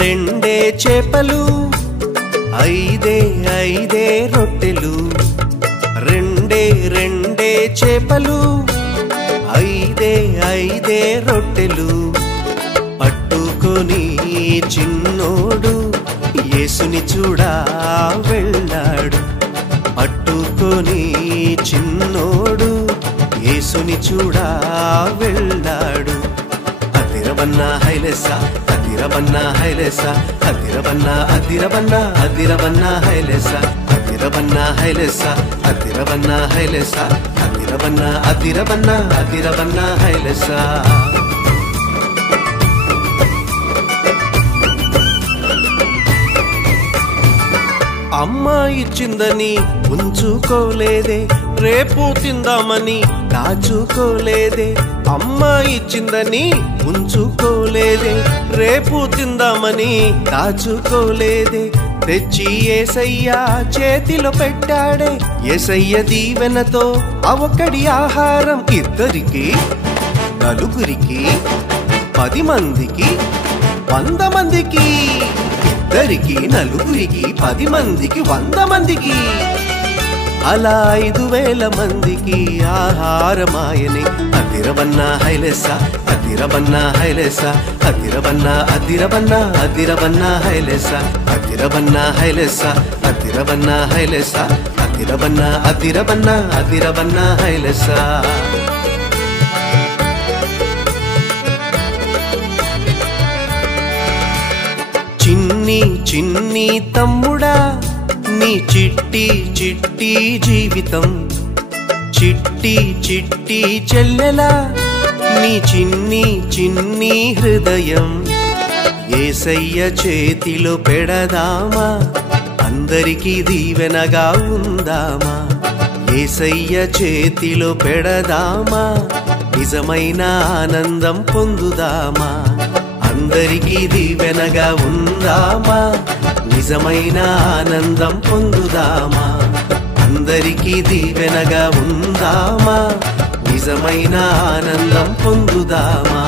రెండే చేపలు, ఐదే రొట్టెలు. రెండే చేపలు, ఐదే రొట్టెలు. పట్టుకొని చిన్నోడు యేసుని చూడా వెళ్ళాడు. పట్టుకొని చిన్నోడు యేసుని చూడా వెళ్ళాడు. అదిరవన్నా హైలెసా, అదిరవన్నా హైలెసా, అదిరవన్నా అదిరవన్నా అదిరవన్నా హైలెసా, అదిరవన్నా హైలెసా, అదిరవన్నా హైలెసా, అదిరవన్నా అదిరవన్నా అదిరవన్నా హైలెసా. అమ్మ ఇచ్చిందని ఉంచుకోలేదే, రేపు తిందామని దాచుకోలేదే. అమ్మ ఇచ్చిందని ఉంచుకోలేదే, రేపు తిందామని దాచుకోలేదే. తెచ్చి యేసయ్య చేతిలో పెట్టాడే. యేసయ్య దీవెనతో అవకడి ఆహారం ఇద్దరికి, నలుగురికి, 10 మందికి, 100 మందికి. ఇద్దరికి, నలుగురికి, 10 మందికి, 100 మందికి. అలా 5000 మందికి ఆహారమాయని. అదిరవన్నా హైలెసా, అదిరవన్నా హైలెసా, అదిరవన్నా అదిరవన్నా అదిరవన్నా హైలెసా, అదిరవన్నా హైలెసా, అదిరవన్నా హైలెసా, అదిరవన్నా అదిరవన్నా అదిరవన్నా హైలెసా. చిన్ని తమ్ముడా, నీ చిట్టి జీవితం. చిట్టి చెల్లెలా, నీ చిన్ని హృదయం. యేసయ్య చేతిలో పెడదామా, అందరికీ దీవెనగా ఉందామా. యేసయ్య చేతిలో పెడదామా, నిజమైన ఆనందం పొందుదామా. అందరికీ దీవెనగా ఉందామా, నిజమైన ఆనందం పొందుదామా. అందరికీ దీవెనగా ఉందామా, నిజమైన ఆనందం పొందుదామా.